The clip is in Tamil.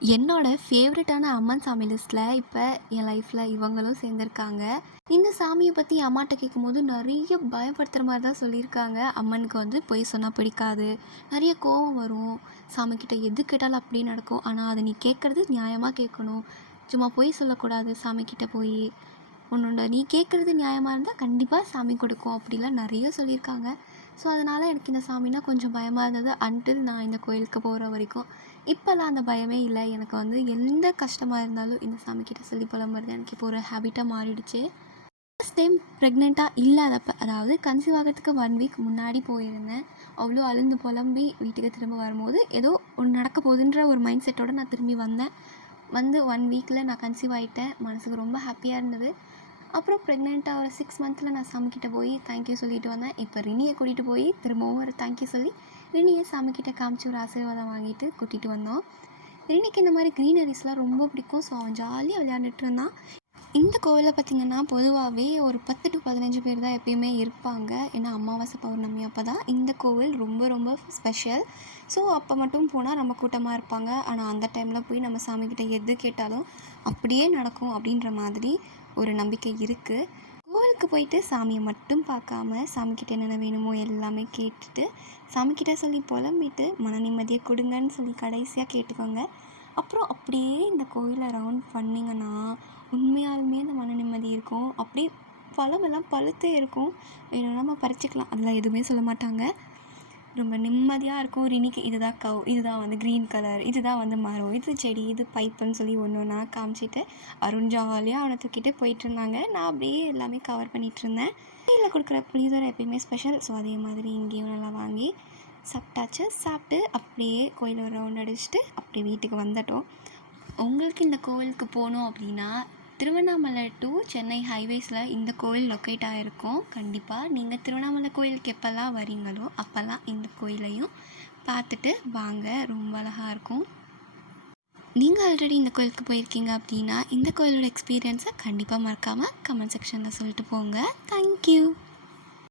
என்னோட ஃபேவரட்டான அம்மன் சாமி லிஸ்ட்டில் இப்போ என் லைஃப்பில் இவங்களும் சேர்ந்துருக்காங்க. இந்த சாமியை பற்றி என் அம்மாட்ட கேட்கும்போது நிறைய பயப்படுத்துகிற மாதிரி தான் சொல்லியிருக்காங்க. அம்மனுக்கு வந்து பொய் சொன்னால் பிடிக்காது, நிறைய கோவம் வரும், சாமிக்கிட்ட எது கேட்டாலும் அப்படியே நடக்கும். ஆனால் அதை நீ கேட்குறது நியாயமாக கேட்கணும், சும்மா பொய் சொல்லக்கூடாது. சாமிக்கிட்ட போய் ஒன்று நீ கேட்குறது நியாயமாக இருந்தால் கண்டிப்பாக சாமி கொடுக்கும் அப்படிலாம் நிறைய சொல்லியிருக்காங்க. ஸோ அதனால் எனக்கு இந்த சாமினா கொஞ்சம் பயமாக இருந்தது அன்டில் நான் இந்த கோயிலுக்கு போகிற வரைக்கும். இப்போல்லாம் அந்த பயமே இல்லை. எனக்கு வந்து எந்த கஷ்டமாக இருந்தாலும் இந்த சாமிக்கிட்ட சொல்லி புலம்புறது எனக்கு இப்போ ஒரு ஹேபிட்டாக மாறிடுச்சு. ஃபஸ்ட் டைம் ப்ரெக்னெண்ட்டாக இல்லாதப்போ, அதாவது கன்சீவ் ஆகிறதுக்கு 1 வீக் முன்னாடி போயிருந்தேன். அவ்வளோ அழுந்து புலம்பி வீட்டுக்கு திரும்ப வரும்போது ஏதோ ஒன்று நடக்க போகுதுன்ற ஒரு மைண்ட் செட்டோடு நான் திரும்பி வந்தேன். வந்து 1 வீக்கில் நான் கன்சீவ் ஆகிட்டேன். மனசுக்கு ரொம்ப ஹாப்பியாக இருந்தது. அப்புறம் ப்ரெக்னெண்ட்டாக ஒரு 6 மந்த்தில் நான் சாமிக்கிட்ட போய் தேங்க்யூ சொல்லிட்டு வந்தேன். இப்போ ரினியை கூட்டிகிட்டு போய் திரும்பவும் ஒரு தேங்க்யூ சொல்லி ரினியை சாமிக்கிட்ட காமிச்சு ஒரு ஆசீர்வாதம் வாங்கிட்டு கூட்டிகிட்டு வந்தோம். ரினிக்கு இந்த மாதிரி க்ரீனரிஸ்லாம் ரொம்ப பிடிக்கும். ஸோ அவன் ஜாலியாக விளையாண்டுட்டு இருந்தான். இந்த கோவிலில் பார்த்திங்கன்னா பொதுவாகவே ஒரு 10 to 15 பேர் தான் எப்பயுமே இருப்பாங்க. ஏன்னா அமாவாசை பௌர்ணமி அப்போ தான் இந்த கோவில் ரொம்ப ரொம்ப ஸ்பெஷல். ஸோ அப்போ மட்டும் போனால் ரொம்ப கூட்டமாக இருப்பாங்க. ஆனால் அந்த டைமில் போய் நம்ம சாமிக்கிட்ட எது கேட்டாலும் அப்படியே நடக்கும் அப்படின்ற மாதிரி ஒரு நம்பிக்கை இருக்குது. கோவிலுக்கு போயிட்டு சாமியை மட்டும் பார்க்காம சாமிக்கிட்ட என்னென்ன வேணுமோ எல்லாமே கேட்டுட்டு சாமிக்கிட்ட சொல்லி புலம்பிட்டு மன நிம்மதியை கொடுங்கன்னு சொல்லி கடைசியாக கேட்டுக்கோங்க. அப்புறம் அப்படியே இந்த கோயிலை ரவுண்ட் பண்ணிங்கன்னா உண்மையாலுமே அந்த மன நிம்மதி இருக்கும். அப்படியே பழமெல்லாம் பழுத்தே இருக்கும், வேணும்னா நம்ம பறிச்சுக்கலாம், அதெல்லாம் எதுவுமே சொல்ல மாட்டாங்க. ரொம்ப நிம்மதியாக இருக்கும். ரினிக்கு இதுதான் கவ், இதுதான் வந்து க்ரீன் கலர், இதுதான் வந்து மரம், இது செடி, இது பைப்புன்னு சொல்லி ஒன்று ஒன்றா காமிச்சிட்டு அருண் ஜாலியாக அவனை தூக்கிட்டு போயிட்டுருந்தாங்க. நான் அப்படியே எல்லாமே கவர் பண்ணிகிட்ருந்தேன். கோயிலில் கொடுக்குற புளியோதரை எப்பயுமே ஸ்பெஷல். ஸோ அதே மாதிரி இங்கேயும் நல்லா வாங்கி சாப்பிட்டாச்சு. சாப்பிட்டு அப்படியே கோயில் ஒரு ரவுண்ட் அடிச்சுட்டு அப்படியே வீட்டுக்கு வந்துட்டோம். உங்களுக்கு இந்த கோவிலுக்கு போகணும் அப்படின்னா திருவண்ணாமலை டு சென்னை ஹைவேஸில் இந்த கோவில் லொக்கேட் ஆகிருக்கும். கண்டிப்பாக நீங்கள் திருவண்ணாமலை கோயிலுக்கு எப்போல்லாம் வரீங்களோ அப்போல்லாம் இந்த கோயிலையும் பார்த்துட்டு வாங்க, ரொம்ப அழகாக இருக்கும். நீங்கள் ஆல்ரெடி இந்த கோயிலுக்கு போயிருக்கீங்க அப்படின்னா இந்த கோயிலோட எக்ஸ்பீரியன்ஸை கண்டிப்பாக மறக்காமல் கமெண்ட் செக்ஷனில் சொல்லிட்டு போங்க. தேங்க்யூ.